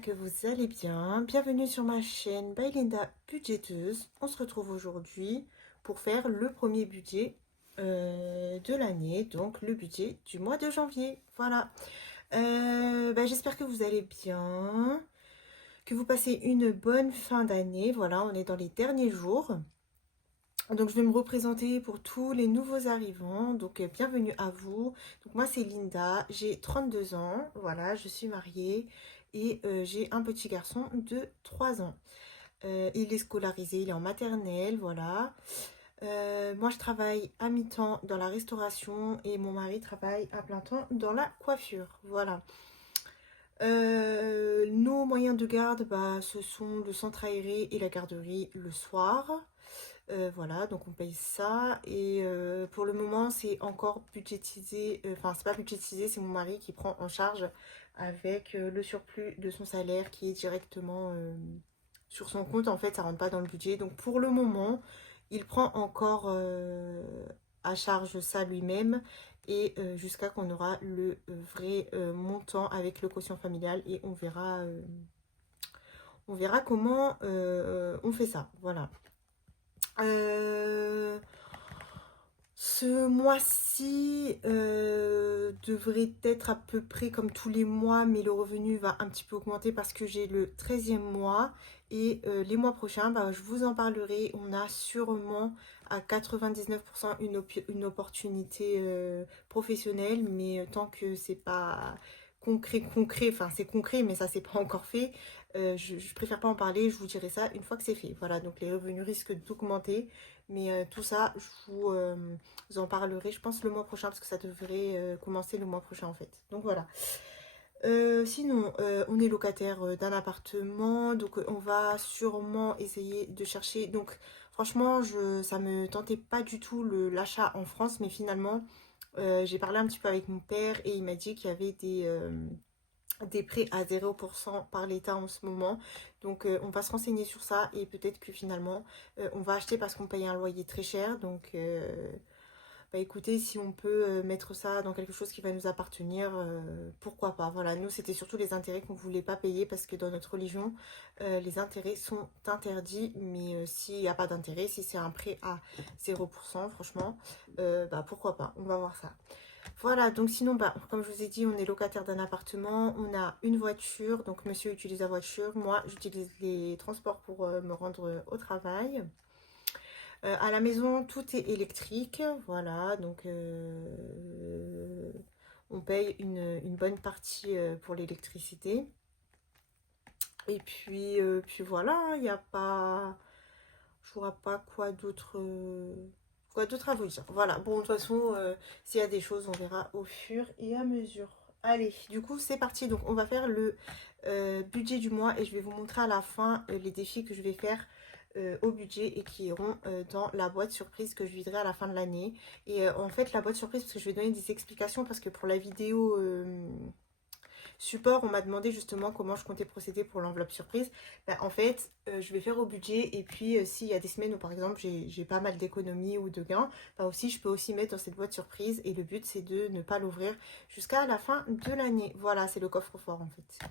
j'espère que vous allez bien. Bienvenue sur ma chaîne by Linda Budgéteuse. On se retrouve aujourd'hui pour faire le premier budget de l'année, donc le budget du mois de janvier. Voilà. J'espère que vous allez bien, que vous passez une bonne fin d'année. Voilà, on est dans les derniers jours. Donc je vais me représenter pour tous les nouveaux arrivants, donc bienvenue à vous. Donc moi c'est Linda, j'ai 32 ans, voilà, je suis mariée et j'ai un petit garçon de 3 ans. Il est scolarisé, il est en maternelle, voilà. Moi je travaille à mi-temps dans la restauration et mon mari travaille à plein temps dans la coiffure, voilà. Nos moyens de garde, ce sont le centre aéré et la garderie le soir. Voilà, donc on paye ça et pour le moment c'est encore budgétisé, enfin c'est pas budgétisé, c'est mon mari qui prend en charge avec le surplus de son salaire qui est directement sur son compte. En fait ça rentre pas dans le budget, donc pour le moment il prend encore à charge ça lui-même et jusqu'à qu'on aura le vrai montant avec le quotient familial et on verra comment on fait ça, voilà. Ce mois-ci devrait être à peu près comme tous les mois, mais le revenu va un petit peu augmenter parce que j'ai le 13e mois. Et les mois prochains, je vous en parlerai. On a sûrement à 99% une opportunité professionnelle, mais tant que c'est pas concret, enfin c'est concret, mais ça c'est pas encore fait. Je préfère pas en parler, je vous dirai ça une fois que c'est fait. Voilà, donc les revenus risquent d'augmenter. Mais tout ça, je vous en parlerai, je pense, le mois prochain, parce que ça devrait commencer le mois prochain, en fait. Donc, voilà. Sinon, on est locataire d'un appartement, donc on va sûrement essayer de chercher. Donc, franchement, ça me tentait pas du tout l'achat en France, mais finalement, j'ai parlé un petit peu avec mon père et il m'a dit qu'il y avait des prêts à 0% par l'État en ce moment. Donc on va se renseigner sur ça et peut-être que finalement on va acheter parce qu'on paye un loyer très cher. Donc écoutez, si on peut mettre ça dans quelque chose qui va nous appartenir, pourquoi pas. Voilà, nous c'était surtout les intérêts qu'on ne voulait pas payer parce que dans notre religion, les intérêts sont interdits. Mais s'il n'y a pas d'intérêt, si c'est un prêt à 0%, franchement, pourquoi pas, on va voir ça. Voilà, donc sinon, comme je vous ai dit, on est locataire d'un appartement, on a une voiture, donc monsieur utilise la voiture, moi j'utilise les transports pour me rendre au travail. À la maison, tout est électrique, voilà, donc on paye une bonne partie pour l'électricité. Et puis voilà, il n'y a pas, je vois pas quoi d'autre à vous dire. Voilà, bon, de toute façon, s'il y a des choses, on verra au fur et à mesure. Allez, du coup, c'est parti. Donc, on va faire le budget du mois et je vais vous montrer à la fin les défis que je vais faire au budget et qui iront dans la boîte surprise que je viderai à la fin de l'année. Et en fait, la boîte surprise, parce que je vais donner des explications, parce que pour la vidéo support, on m'a demandé justement comment je comptais procéder pour l'enveloppe surprise. En fait, je vais faire au budget et puis s'il y a des semaines où par exemple j'ai pas mal d'économies ou de gains, aussi je peux aussi mettre dans cette boîte surprise et le but c'est de ne pas l'ouvrir jusqu'à la fin de l'année. Voilà, c'est le coffre-fort en fait.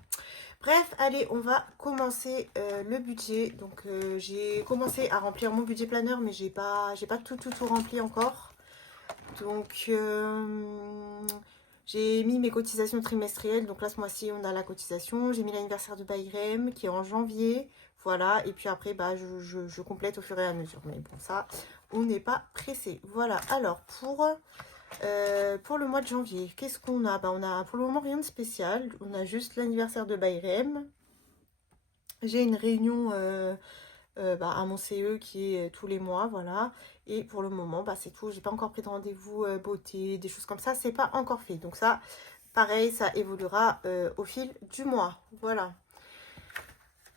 Bref, allez, on va commencer le budget. Donc j'ai commencé à remplir mon budget planeur, mais j'ai pas tout rempli encore. Donc j'ai mis mes cotisations trimestrielles. Donc là, ce mois-ci, on a la cotisation. J'ai mis l'anniversaire de Bayrem qui est en janvier. Voilà. Et puis après, je complète au fur et à mesure. Mais bon, ça, on n'est pas pressé. Voilà. Alors, pour le mois de janvier, qu'est-ce qu'on a? On a pour le moment rien de spécial. On a juste l'anniversaire de Bayrem. J'ai une réunion à mon CE qui est tous les mois, voilà. Et pour le moment, c'est tout. J'ai pas encore pris de rendez-vous beauté, des choses comme ça, c'est pas encore fait. Donc ça, pareil, ça évoluera au fil du mois, voilà.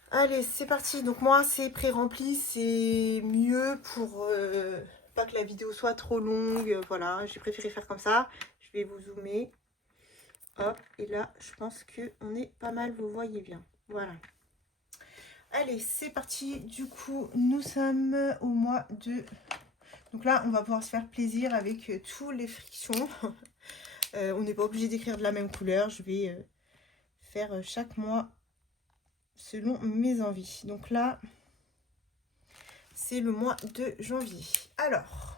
Allez, c'est parti. Donc moi, c'est pré-rempli, c'est mieux pour pas que la vidéo soit trop longue, voilà. J'ai préféré faire comme ça. Je vais vous zoomer. Hop, et là, je pense que on est pas mal, vous voyez bien. Voilà. Allez, c'est parti. Du coup, nous sommes au mois de... Donc là, on va pouvoir se faire plaisir avec tous les frictions. On n'est pas obligé d'écrire de la même couleur. Je vais faire chaque mois selon mes envies. Donc là, c'est le mois de janvier. Alors,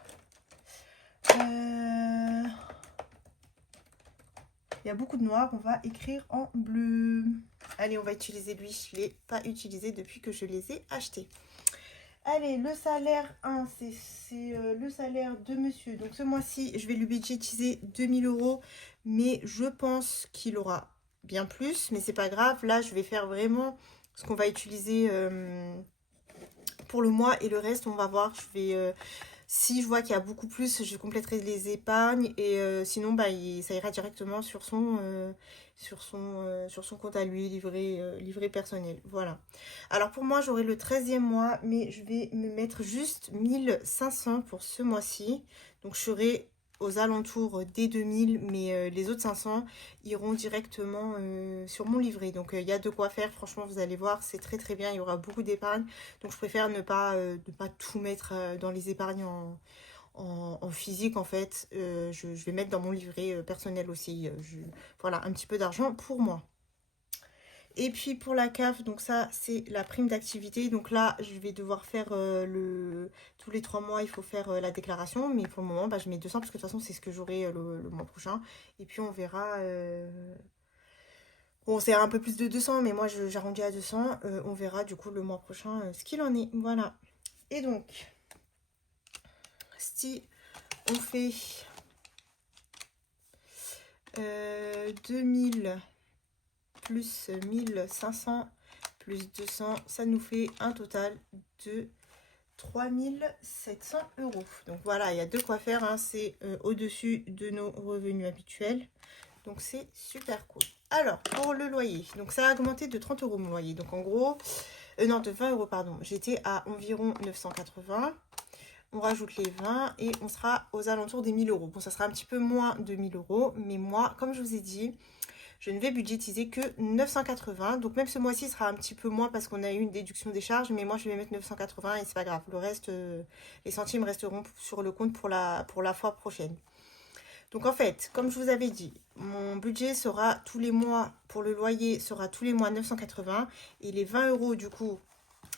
il y a beaucoup de noir, on va écrire en bleu. Allez, on va utiliser lui, je ne l'ai pas utilisé depuis que je les ai achetés. Allez, le salaire 1, c'est le salaire de monsieur. Donc ce mois-ci, je vais lui budgétiser 2000 €, mais je pense qu'il aura bien plus, mais c'est pas grave. Là, je vais faire vraiment ce qu'on va utiliser pour le mois et le reste, on va voir. Je vais... si je vois qu'il y a beaucoup plus, je compléterai les épargnes et sinon, bah, ça ira directement sur son compte à lui, livret personnel. Voilà. Alors pour moi, j'aurai le 13e mois, mais je vais me mettre juste 1500 pour ce mois-ci. Donc je serai aux alentours des 2000, mais les autres 500 iront directement sur mon livret. Donc il y a de quoi faire, franchement, vous allez voir, c'est très très bien, il y aura beaucoup d'épargne. Donc je préfère ne pas tout mettre dans les épargnes en physique en fait. Je vais mettre dans mon livret personnel aussi. Voilà, un petit peu d'argent pour moi. Et puis pour la CAF, donc ça c'est la prime d'activité. Donc là je vais devoir faire tous les 3 mois il faut faire la déclaration. Mais pour le moment bah, je mets 200 parce que de toute façon c'est ce que j'aurai le mois prochain. Et puis on verra... Bon, c'est un peu plus de 200, mais moi j'arrondis à 200. On verra du coup le mois prochain ce qu'il en est. Voilà. Et donc, si on fait 2000 plus 1500 plus 200, ça nous fait un total de 3700 €. Donc voilà, il y a de quoi faire, hein. C'est au-dessus de nos revenus habituels. Donc c'est super cool. Alors, pour le loyer, donc ça a augmenté de 30 € mon loyer. Donc en gros, non, de 20 € pardon. J'étais à environ 980. On rajoute les 20 et on sera aux alentours des 1000 €. Bon, ça sera un petit peu moins de 1000 €, mais moi, comme je vous ai dit, je ne vais budgétiser que 980. Donc même ce mois-ci sera un petit peu moins parce qu'on a eu une déduction des charges, mais moi je vais mettre 980 et c'est pas grave. Le reste, les centimes resteront sur le compte pour la fois prochaine. Donc en fait, comme je vous avais dit, mon budget sera tous les mois, pour le loyer, sera tous les mois 980. Et les 20 € du coup,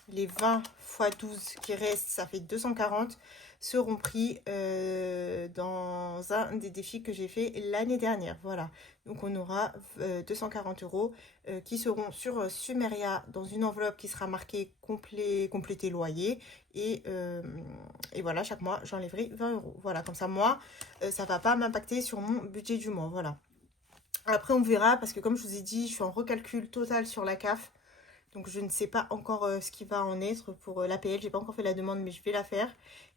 les 20 x 12 qui restent, ça fait 240, seront pris dans un des défis que j'ai fait l'année dernière. Voilà, donc on aura 240 € qui seront sur Sumeria dans une enveloppe qui sera marquée complété loyer. Et voilà, chaque mois j'enlèverai 20 €. Voilà, comme ça moi, ça va pas m'impacter sur mon budget du mois. Voilà. Après on verra parce que comme je vous ai dit, je suis en recalcul total sur la CAF. Donc je ne sais pas encore ce qui va en être pour l'APL. J'ai pas encore fait la demande, mais je vais la faire.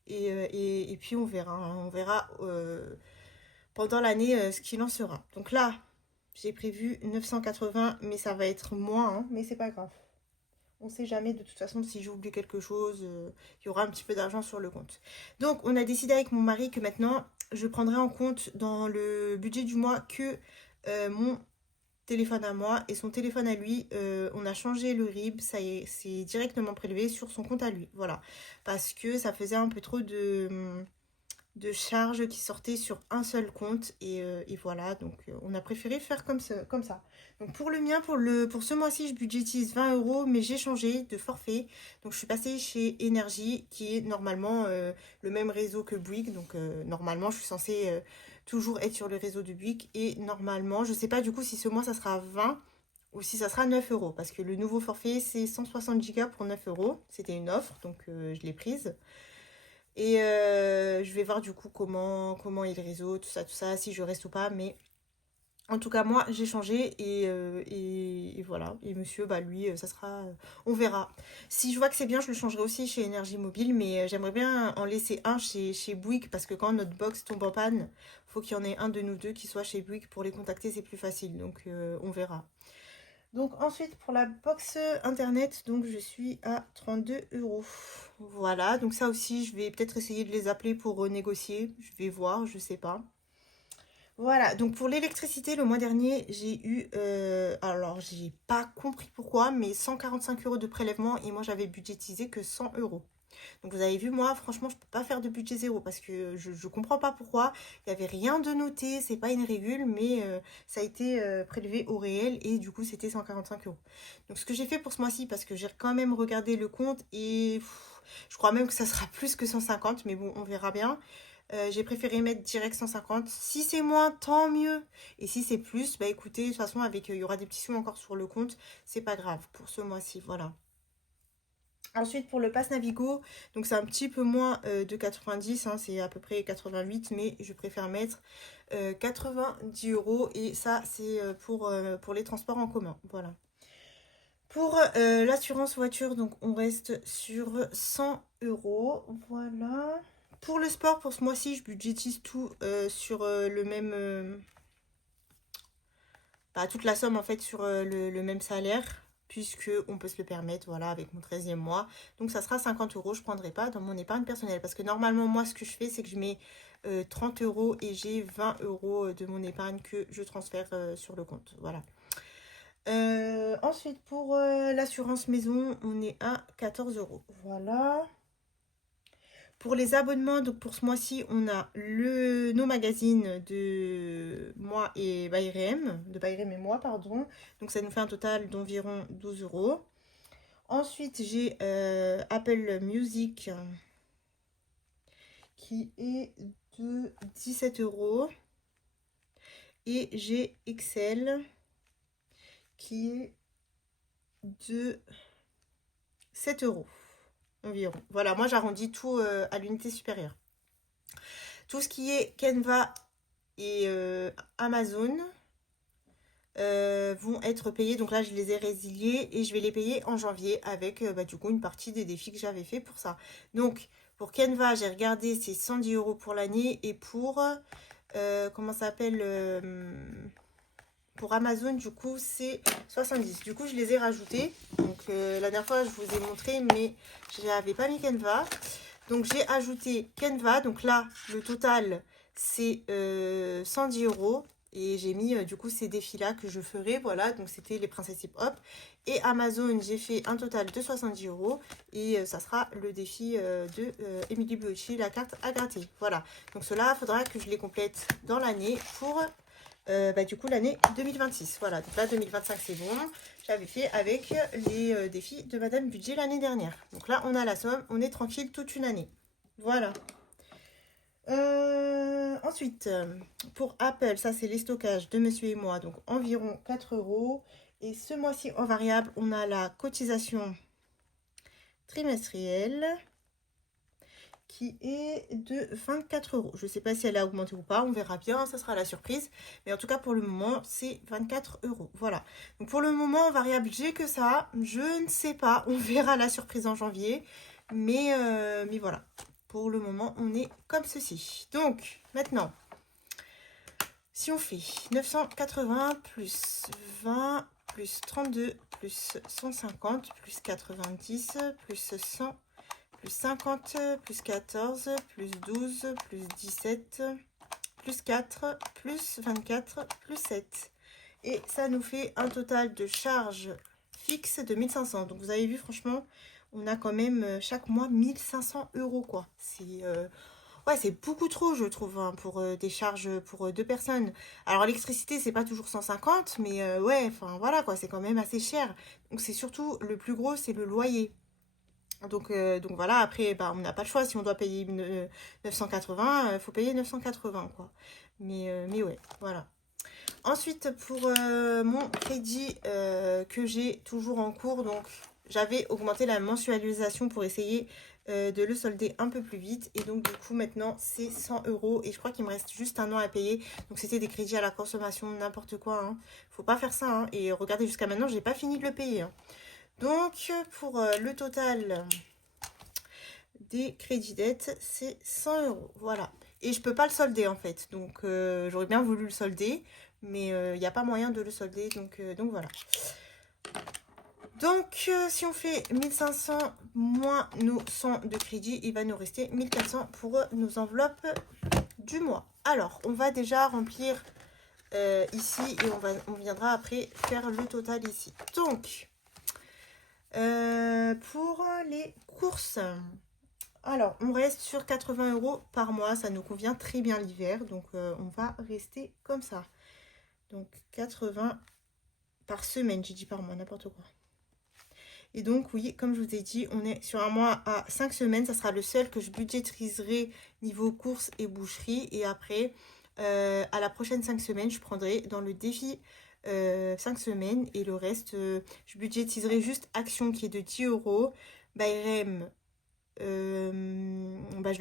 Et puis on verra. Hein. On verra pendant l'année ce qu'il en sera. Donc là, j'ai prévu 980, mais ça va être moins. Hein, mais c'est pas grave. On ne sait jamais. De toute façon, si j'ai oublié quelque chose, il y aura un petit peu d'argent sur le compte. Donc on a décidé avec mon mari que maintenant, je prendrai en compte dans le budget du mois que mon téléphone à moi et son téléphone à lui. On a changé le RIB, ça y est, c'est directement prélevé sur son compte à lui. Voilà, parce que ça faisait un peu trop de charges qui sortaient sur un seul compte et voilà, donc on a préféré faire comme ça. Donc pour le mien, pour ce mois-ci, je budgétise 20 €, mais j'ai changé de forfait. Donc je suis passée chez Énergie, qui est normalement le même réseau que Bouygues. Donc normalement, je suis censée toujours être sur le réseau de Bouygues. Et normalement, je ne sais pas du coup si ce mois, ça sera 20 ou si ça sera 9 €. Parce que le nouveau forfait, c'est 160 Go pour 9 €. C'était une offre, donc je l'ai prise. Et je vais voir du coup comment est le réseau, tout ça, si je reste ou pas. Mais en tout cas, moi, j'ai changé et voilà. Et monsieur, bah lui, ça sera... on verra. Si je vois que c'est bien, je le changerai aussi chez Énergie Mobile. Mais j'aimerais bien en laisser un chez Bouygues parce que quand notre box tombe en panne, il faut qu'il y en ait un de nous deux qui soit chez Bouygues. Pour les contacter, c'est plus facile. Donc, on verra. Donc ensuite pour la box internet, donc je suis à 32 €. Voilà, donc ça aussi je vais peut-être essayer de les appeler pour renégocier. Je vais voir, je sais pas. Voilà, donc pour l'électricité, le mois dernier, j'ai eu, alors j'ai pas compris pourquoi, mais 145 € de prélèvement et moi j'avais budgétisé que 100 €. Donc vous avez vu, moi, franchement, je peux pas faire de budget zéro parce que je comprends pas pourquoi. Il y avait rien de noté, c'est pas une régule, mais ça a été prélevé au réel et du coup, c'était 145 €. Donc ce que j'ai fait pour ce mois-ci, parce que j'ai quand même regardé le compte et je crois même que ça sera plus que 150, mais bon, on verra bien. J'ai préféré mettre direct 150. Si c'est moins, tant mieux. Et si c'est plus, bah écoutez, de toute façon, avec il y aura des petits sous encore sur le compte, c'est pas grave pour ce mois-ci, voilà. Ensuite, pour le pass Navigo, donc c'est un petit peu moins de 90, hein, c'est à peu près 88, mais je préfère mettre 90 € et ça, c'est pour les transports en commun. Voilà. Pour l'assurance voiture, donc on reste sur 100 €. Voilà. Pour le sport, pour ce mois-ci, je budgétise tout sur le même. Toute la somme en fait sur le même salaire, puisque on peut se le permettre, voilà, avec mon 13e mois. Donc ça sera 50 €, je ne prendrai pas dans mon épargne personnelle. Parce que normalement, moi, ce que je fais, c'est que je mets 30 € et j'ai 20 € de mon épargne que je transfère sur le compte. Voilà. Ensuite, pour l'assurance maison, on est à 14 €. Voilà. Pour les abonnements, donc pour ce mois-ci, on a nos magazines de moi et Bayrem, de Bayrem et moi, pardon. Donc ça nous fait un total d'environ 12 €. Ensuite, j'ai Apple Music qui est de 17 €. Et j'ai Excel qui est de 7 € environ. Voilà, moi j'arrondis tout à l'unité supérieure. Tout ce qui est Canva et Amazon vont être payés. Donc là, je les ai résiliés et je vais les payer en janvier avec du coup une partie des défis que j'avais fait pour ça. Donc pour Canva, j'ai regardé, c'est 110 € pour l'année et pour comment ça s'appelle pour Amazon, du coup, c'est 70. Du coup, je les ai rajoutés. Donc la dernière fois, je vous ai montré, mais je n'avais pas mis Canva. Donc j'ai ajouté Canva. Donc là, le total, c'est 110 €. Et j'ai mis du coup ces défis-là que je ferai. Voilà, donc c'était les princesses hip-hop. Et Amazon, j'ai fait un total de 70 €. Et ça sera le défi de Emily Blucci, la carte à gratter. Voilà, donc cela, il faudra que je les complète dans l'année pour du coup l'année 2026. Voilà, donc là 2025 c'est bon. J'avais fait avec les défis de Madame Budget l'année dernière. Donc là on a la somme, on est tranquille toute une année. Voilà. Ensuite, pour Apple, ça c'est les stockages de monsieur et moi, donc environ 4 €. Et ce mois-ci en variable, on a la cotisation trimestrielle qui est de 24 €. Je ne sais pas si elle a augmenté ou pas, on verra bien, ça sera la surprise. Mais en tout cas, pour le moment, c'est 24 €. Voilà. Donc pour le moment, en variable, j'ai que ça. Je ne sais pas, on verra la surprise en janvier. Mais voilà, pour le moment, on est comme ceci. Donc, maintenant, si on fait 980 plus 20 plus 32 plus 150 plus 90 plus 100 plus 50, plus 14, plus 12, plus 17, plus 4, plus 24, plus 7. Et ça nous fait un total de charges fixes de 1500. Donc vous avez vu, franchement, on a quand même chaque mois 1500 € quoi. C'est ouais, c'est beaucoup trop, je trouve, hein, pour des charges pour deux personnes. Alors l'électricité, c'est pas toujours 150, mais ouais, enfin voilà quoi, c'est quand même assez cher. Donc c'est surtout le plus gros, c'est le loyer. Donc voilà, après, on n'a pas le choix. Si on doit payer 980, il faut payer 980, quoi. Mais ouais, voilà. Ensuite, pour mon crédit que j'ai toujours en cours, donc j'avais augmenté la mensualisation pour essayer de le solder un peu plus vite. Et donc, du coup, maintenant, c'est 100 €. Et je crois qu'il me reste juste un an à payer. Donc, c'était des crédits à la consommation, n'importe quoi. Hein. Faut pas faire ça. Hein. Et regardez, jusqu'à maintenant, j'ai pas fini de le payer. Hein. Donc, pour le total des crédits dettes, c'est 100 €. Voilà. Et je peux pas le solder, en fait. Donc, j'aurais bien voulu le solder. Mais il n'y a pas moyen de le solder. Donc voilà. Donc, si on fait 1500 moins nos 100 de crédit, il va nous rester 1400 pour nos enveloppes du mois. Alors, on va déjà remplir ici et on viendra après faire le total ici. Donc, pour les courses, Alors, on reste sur 80 € par mois. Ça nous convient très bien l'hiver. Donc, on va rester comme ça. Donc, 80 par semaine. J'ai dit par mois, n'importe quoi. Et donc, oui, comme je vous ai dit, on est sur un mois à 5 semaines. Ça sera le seul que je budgétiserai niveau courses et boucherie. Et après, à la prochaine 5 semaines, je prendrai dans le défi 5 semaines. Et le reste, je budgétiserai juste Action qui est de 10 €. Bayrem, je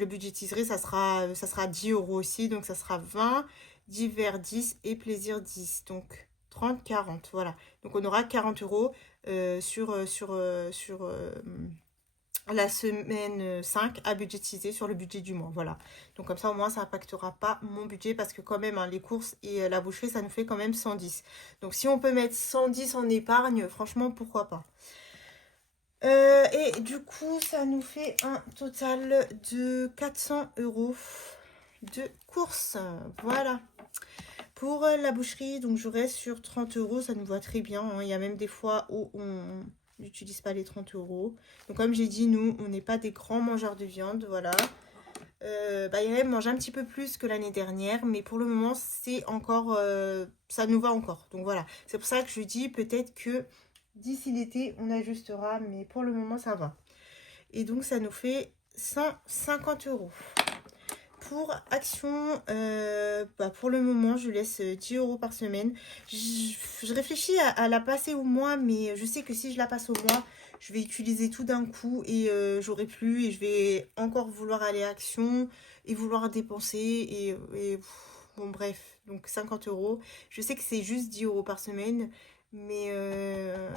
le budgétiserai, ça sera 10 € aussi. Donc, ça sera 20, divers 10 et plaisir 10. Donc, 30, 40, voilà. Donc, on aura 40 € sur la semaine 5 à budgétiser sur le budget du mois. Voilà. Donc comme ça, au moins, ça n'impactera pas mon budget parce que quand même, hein, les courses et la boucherie, ça nous fait quand même 110. Donc si on peut mettre 110 en épargne, franchement, pourquoi pas. Et du coup, ça nous fait un total de 400 € de courses. Voilà. Pour la boucherie, donc je reste sur 30 €, ça nous va très bien. Hein. Il y a même des fois où on n'utilise pas les 30 €. Donc comme j'ai dit, nous, on n'est pas des grands mangeurs de viande, voilà. Il mange un petit peu plus que l'année dernière, mais pour le moment, c'est encore, ça nous va encore. Donc voilà, c'est pour ça que je dis peut-être que d'ici l'été, on ajustera, mais pour le moment, ça va. Et donc, ça nous fait 150 €. Pour Action, pour le moment, je laisse 10 € par semaine. Je réfléchis à la passer au mois, mais je sais que si je la passe au mois, je vais utiliser tout d'un coup et j'aurai plus. Et je vais encore vouloir aller à Action et vouloir dépenser. Bon, bref, donc 50 €. Je sais que c'est juste 10 € par semaine, mais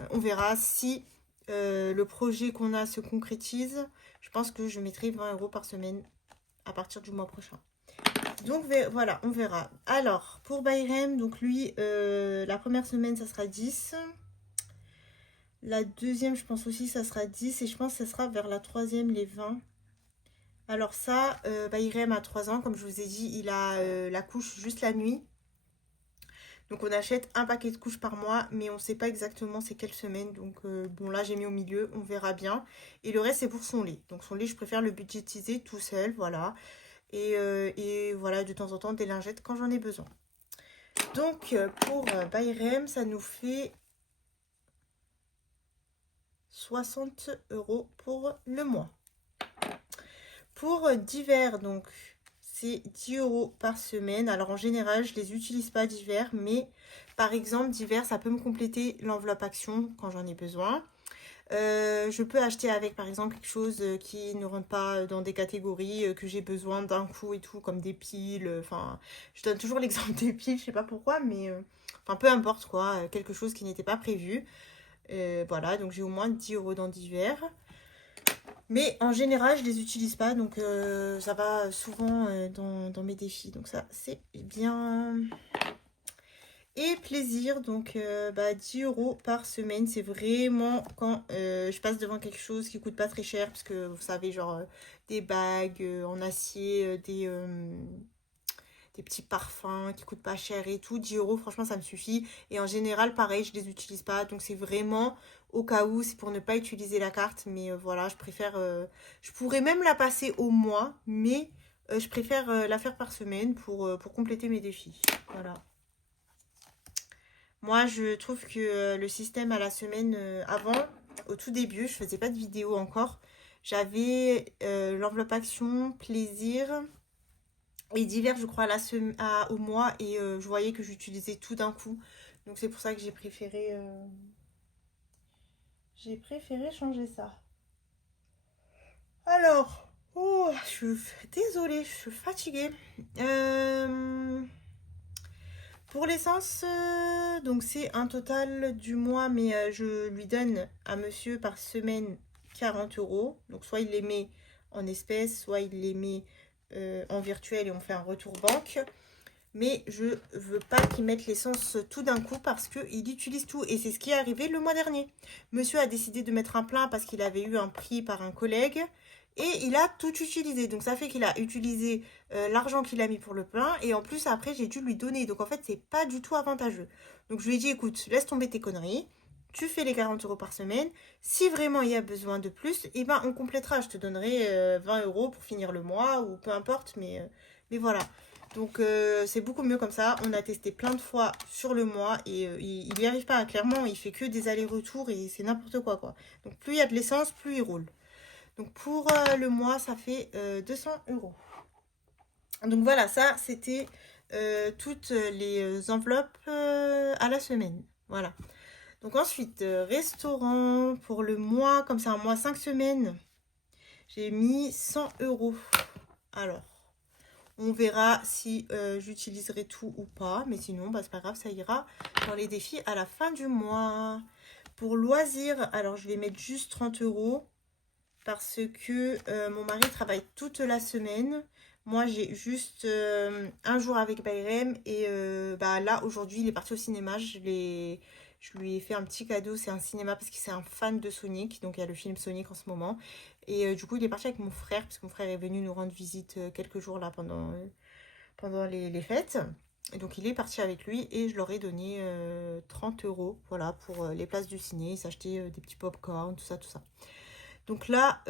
on verra si le projet qu'on a se concrétise. Je pense que je mettrai 20 € par semaine à partir du mois prochain. Donc voilà, on verra. Alors, pour Bayrem, donc lui, la première semaine, ça sera 10. La deuxième, je pense aussi, ça sera 10. Et je pense que ça sera vers la troisième, les 20. Alors ça, Bayrem a 3 ans. Comme je vous ai dit, il a la couche juste la nuit. Donc on achète un paquet de couches par mois, mais on ne sait pas exactement c'est quelle semaine. Donc bon, là j'ai mis au milieu, on verra bien. Et le reste c'est pour son lait. Donc son lait, je préfère le budgétiser tout seul, voilà. Et voilà, de temps en temps des lingettes quand j'en ai besoin. Donc pour Bayrem, ça nous fait 60 € pour le mois. Pour divers, donc c'est 10 € par semaine. Alors en général, je les utilise pas divers, mais par exemple, divers, ça peut me compléter l'enveloppe Action quand j'en ai besoin. Je peux acheter avec par exemple quelque chose qui ne rentre pas dans des catégories que j'ai besoin d'un coup et tout, comme des piles. Enfin, je donne toujours l'exemple des piles, je sais pas pourquoi, mais enfin peu importe quoi, quelque chose qui n'était pas prévu. Voilà, donc j'ai au moins 10 € dans divers. Mais en général, je les utilise pas, donc ça va souvent dans mes défis. Donc ça, c'est bien. Et plaisir, donc 10 € par semaine, c'est vraiment quand je passe devant quelque chose qui coûte pas très cher, parce que vous savez, genre des bagues en acier, des petits parfums qui coûtent pas cher et tout. 10 €, franchement, ça me suffit. Et en général, pareil, je les utilise pas, donc c'est vraiment au cas où, c'est pour ne pas utiliser la carte. Mais voilà, je préfère, je pourrais même la passer au mois, mais je préfère la faire par semaine pour compléter mes défis. Voilà. Moi, je trouve que le système à la semaine avant, au tout début, je faisais pas de vidéo encore. J'avais l'enveloppe Action, plaisir et divers, je crois, au mois. Et je voyais que j'utilisais tout d'un coup. Donc c'est pour ça que j'ai préféré changer ça. Alors, oh, je suis désolée, je suis fatiguée. Pour l'essence, donc c'est un total du mois, mais je lui donne à monsieur par semaine 40 €. Donc soit il les met en espèces, soit il les met en virtuel et on fait un retour banque. Mais je veux pas qu'il mette l'essence tout d'un coup parce qu'il utilise tout. Et c'est ce qui est arrivé le mois dernier. Monsieur a décidé de mettre un plein parce qu'il avait eu un prix par un collègue. Et il a tout utilisé. Donc ça fait qu'il a utilisé l'argent qu'il a mis pour le plein. Et en plus après j'ai dû lui donner. Donc en fait c'est pas du tout avantageux. Donc je lui ai dit écoute laisse tomber tes conneries. tu fais les 40 € par semaine. Si vraiment il y a besoin de plus, et ben on complétera. Je te donnerai 20 € pour finir le mois ou peu importe, mais voilà. Donc c'est beaucoup mieux comme ça. On a testé plein de fois sur le mois et il n'y arrive pas. Clairement, il fait que des allers-retours et c'est n'importe quoi, quoi. Donc plus il y a de l'essence, plus il roule. Donc pour le mois, ça fait 200 €. Donc voilà, ça c'était toutes les enveloppes à la semaine. Voilà. Donc ensuite, restaurant pour le mois, comme c'est un mois 5 semaines, j'ai mis 100 €. Alors, on verra si j'utiliserai tout ou pas. Mais sinon, bah, c'est pas grave, ça ira dans les défis à la fin du mois. Pour loisirs, alors je vais mettre juste 30 € parce que mon mari travaille toute la semaine. Moi, j'ai juste un jour avec Bayrem et bah, là, aujourd'hui, il est parti au cinéma. Je lui ai fait un petit cadeau. C'est un cinéma parce que c'est un fan de Sonic. Donc, il y a le film Sonic en ce moment. Et du coup, il est parti avec mon frère parce que mon frère est venu nous rendre visite quelques jours là pendant les fêtes. Et donc, il est parti avec lui et je leur ai donné 30 € voilà, pour les places du ciné. S'acheter des petits pop-corn, tout ça, tout ça. Donc là,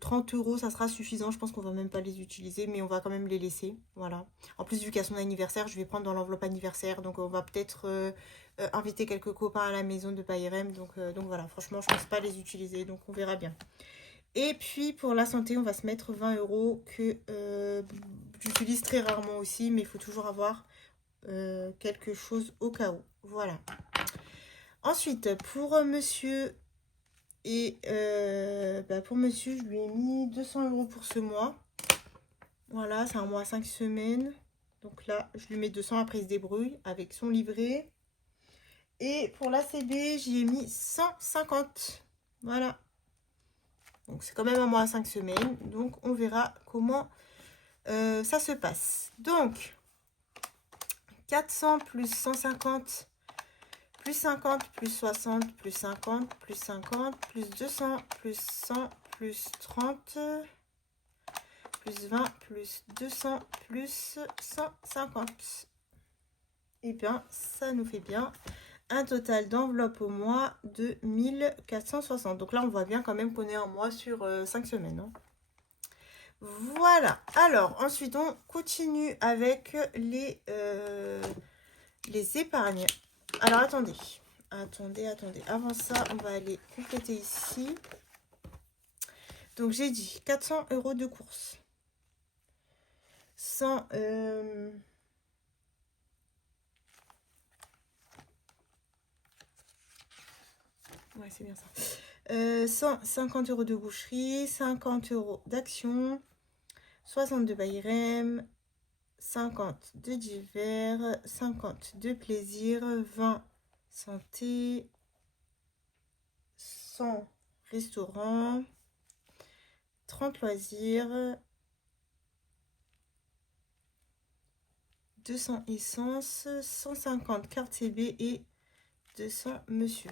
30 €, ça sera suffisant. Je pense qu'on va même pas les utiliser, mais on va quand même les laisser. Voilà. En plus, vu qu'à son anniversaire, je vais prendre dans l'enveloppe anniversaire. Donc, on va peut-être inviter quelques copains à la maison de Bayrem. Donc voilà, franchement, je pense pas les utiliser. Donc, on verra bien. Et puis, pour la santé, on va se mettre 20 € que j'utilise très rarement aussi. Mais il faut toujours avoir quelque chose au cas où. Voilà. Ensuite, pour monsieur... Et pour monsieur, je lui ai mis 200 € pour ce mois. Voilà, c'est un mois 5 semaines. Donc là, je lui mets 200, après il se débrouille avec son livret. Et pour l'ACB, j'y ai mis 150. Voilà. Donc c'est quand même un mois 5 semaines. Donc on verra comment ça se passe. Donc, 400 plus 150... plus 50, plus 60, plus 50, plus 50, plus 200, plus 100, plus 30, plus 20, plus 200, plus 150. Et bien, ça nous fait bien un total d'enveloppe au mois de 1460. Donc là, on voit bien quand même qu'on est un mois sur 5 semaines. Hein. Voilà. Alors, ensuite, on continue avec les épargnes. Alors, attendez. Avant ça, on va aller compléter ici. Donc, j'ai dit 400 € de course. 100... Ouais, c'est bien ça. 150 € de boucherie, 50 € d'action, 60 de Bayrem, 50 de divers, 50 de plaisir, 20 santé, 100 restaurant, 30 loisirs, 200 essence, 150 carte CB et 200 monsieur.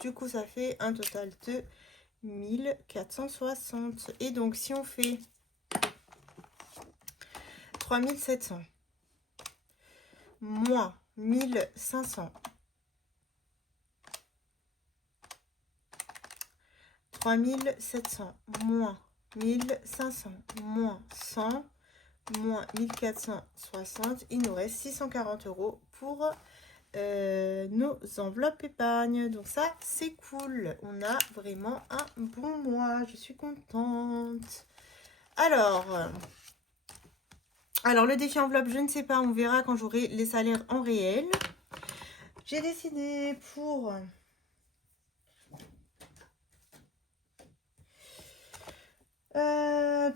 Du coup, ça fait un total de 1460. Et donc, si on fait 3700 moins 1500, 3700 moins 1500 moins 100 moins 1460, il nous reste 640 € pour nos enveloppes épargne. Donc ça, c'est cool. On a vraiment un bon mois. Je suis contente. Alors, le défi enveloppe, je ne sais pas. On verra quand j'aurai les salaires en réel. J'ai décidé pour...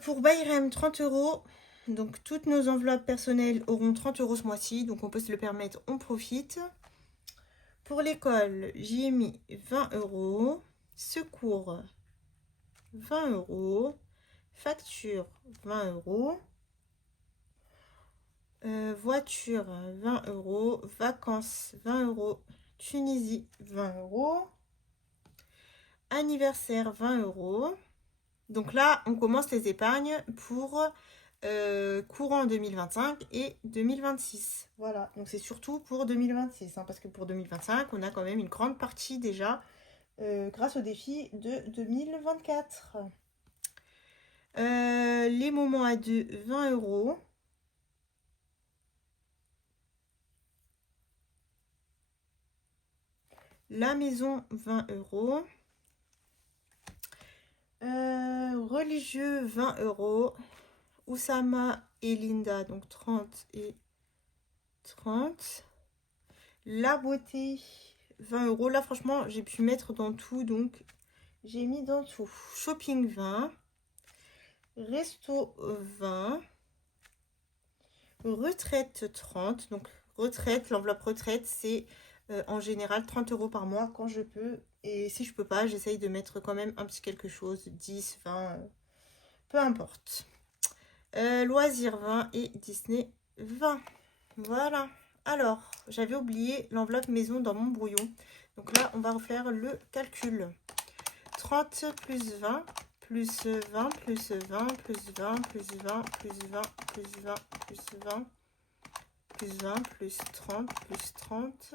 pour Bayrem, 30 €. Donc, toutes nos enveloppes personnelles auront 30 € ce mois-ci. Donc, on peut se le permettre, on profite. Pour l'école, j'y ai mis 20 €. Secours, 20 €. Facture, 20 €. Voiture, 20 €. Vacances, 20 €. Tunisie, 20 €. Anniversaire, 20 €. Donc là, on commence les épargnes pour courant 2025 et 2026. Voilà, donc c'est surtout pour 2026, hein, parce que pour 2025, on a quand même une grande partie déjà grâce au défi de 2024. Les moments à 2, 20 euros. La maison, 20 euros. Religieux, 20 euros. Oussama et Linda, donc 30 et 30. La beauté, 20 euros. Là, franchement, j'ai pu mettre dans tout, donc j'ai mis dans tout. Shopping, 20. Resto, 20. Retraite, 30. Donc, retraite, l'enveloppe retraite, c'est en général 30 euros par mois quand je peux. Et si je peux pas, j'essaye de mettre quand même un petit quelque chose, 10, 20, peu importe. Loisirs 20 et Disney 20. Voilà. Alors, j'avais oublié l'enveloppe maison dans mon brouillon. Donc là, on va refaire le calcul. 30 plus 20, plus 20, plus 20, plus 20, plus 20, plus 20, plus 20, plus 20, plus 20, plus 30, plus 30,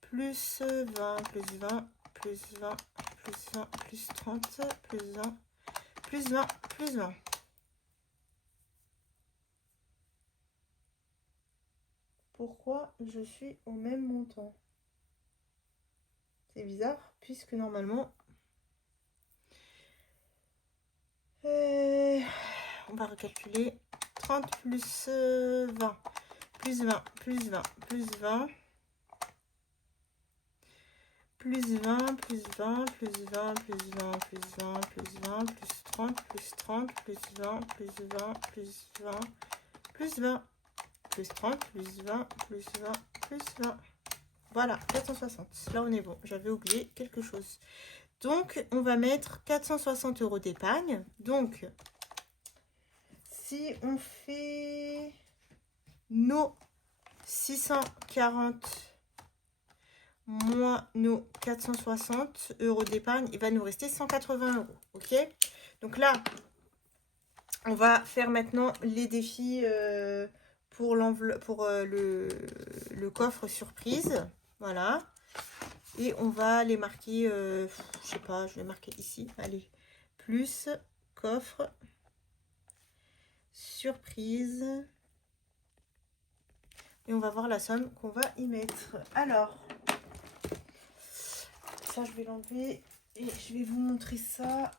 plus 20, plus 20, plus 20, plus 20, plus 30, plus 20, plus 20, plus 20. Pourquoi je suis au même montant? C'est bizarre, puisque normalement... on va recalculer. 30 plus 20, plus 20, plus 20, plus 20, plus 20, plus 20, plus 20, plus 20, plus 20, plus 20, plus 30, plus 30, plus 20, plus 20, plus 20, plus 20, plus 30, plus 20, plus 20, plus 20. Voilà, 460. Là, on est bon. J'avais oublié quelque chose. Donc, on va mettre 460 euros d'épargne. Donc, si on fait nos 640 moins nos 460 euros d'épargne, il va nous rester 180 euros. Ok? Donc là, on va faire maintenant les défis pour le coffre surprise. Voilà. Et on va les marquer, je sais pas, je vais marquer ici. Allez, plus coffre surprise. Et on va voir la somme qu'on va y mettre. Alors, ça je vais l'enlever et je vais vous montrer ça.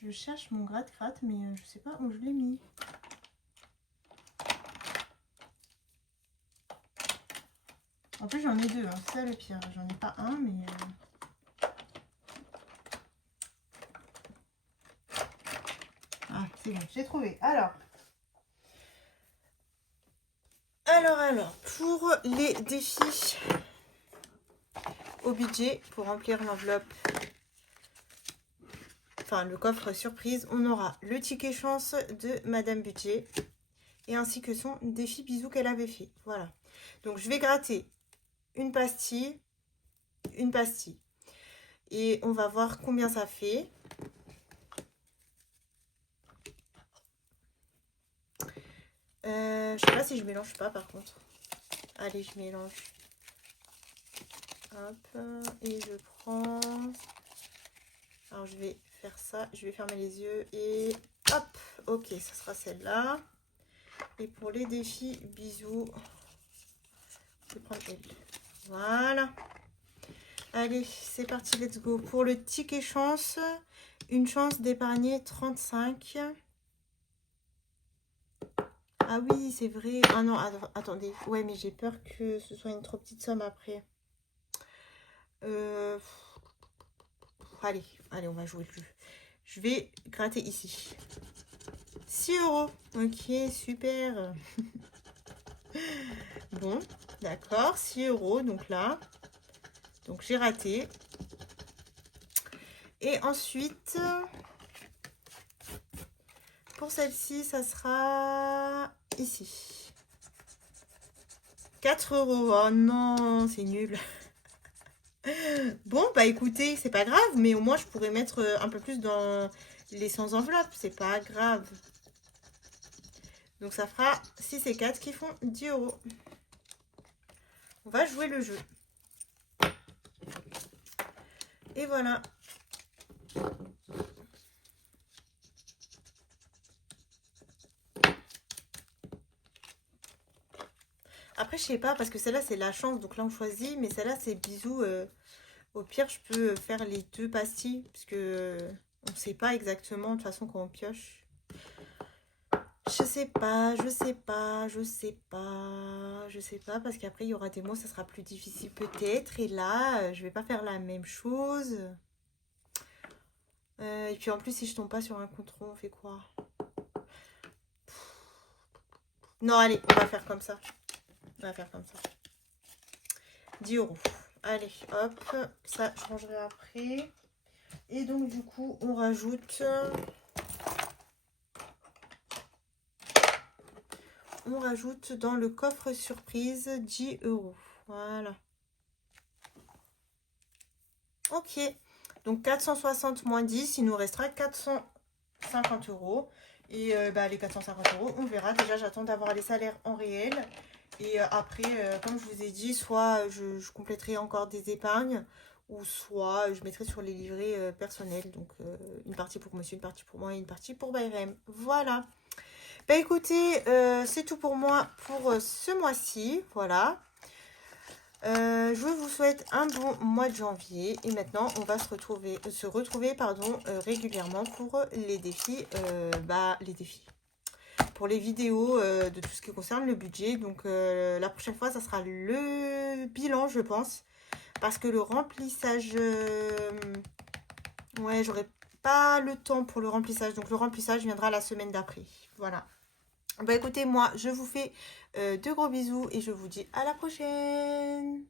Je cherche mon gratte-gratte, mais je sais pas où je l'ai mis. En plus, j'en ai deux, hein. C'est ça le pire. J'en ai pas un, mais... Ah, c'est bon, j'ai trouvé. Alors, pour les défis au budget, pour remplir l'enveloppe, enfin le coffre surprise, on aura le ticket chance de Madame Budget et ainsi que son défi bisou qu'elle avait fait. Voilà. Donc je vais gratter une pastille. Et on va voir combien ça fait. Je sais pas si je mélange pas par contre. Allez, je mélange. Hop, et je prends. Alors je vais faire ça, je vais fermer les yeux et hop, ok, ça sera celle-là. Et pour les défis bisous, je vais prendre elle. Voilà. Allez, c'est parti, let's go. Pour le ticket chance, une chance d'épargner 35. Ah oui, c'est vrai. Ah non, attendez. Ouais, mais j'ai peur que ce soit une trop petite somme après. Allez, on va jouer le jeu. Je vais gratter ici. 6 euros. Ok, super. Bon, d'accord, 6 €, donc là. Donc j'ai raté. Et ensuite, pour celle-ci, ça sera ici. 4 €. Oh non, c'est nul. Bon, bah écoutez, c'est pas grave, mais au moins je pourrais mettre un peu plus dans les sans enveloppe. C'est pas grave. Donc ça fera 6 et 4 qui font 10 €. On va jouer le jeu. Et voilà. Après, je sais pas, parce que celle-là, c'est la chance. Donc là, on choisit. Mais celle-là, c'est bisous. Au pire, je peux faire les deux pastilles. Parce que on sait pas exactement, de toute façon, quand on pioche. Je sais pas, je sais pas, je sais pas. Je sais pas, parce qu'après, il y aura des mots, ça sera plus difficile peut-être. Et là, je vais pas faire la même chose. Et puis en plus, si je tombe pas sur un contrôle, on fait quoi? Non, allez, on va faire comme ça. On va faire comme ça. 10 €. Allez, hop, ça je changerai après. Et donc du coup, on rajoute dans le coffre surprise 10 €. Voilà. Ok. Donc 460 moins 10, il nous restera 450 €. Et bah, les 450 €, on verra. Déjà, j'attends d'avoir les salaires en réel. Et après, comme je vous ai dit, soit je compléterai encore des épargnes, ou soit je mettrai sur les livrets personnels. Donc, une partie pour monsieur, une partie pour moi et une partie pour Bayrem. Voilà. Bah écoutez, c'est tout pour moi pour ce mois-ci. Voilà. Je vous souhaite un bon mois de janvier. Et maintenant, on va se retrouver régulièrement pour les défis. Les défis. Pour les vidéos de tout ce qui concerne le budget. Donc la prochaine fois, ça sera le bilan, je pense. Parce que le remplissage... ouais, j'aurai pas le temps pour le remplissage. Donc le remplissage viendra la semaine d'après. Voilà. Bah écoutez, moi, je vous fais de gros bisous et je vous dis à la prochaine.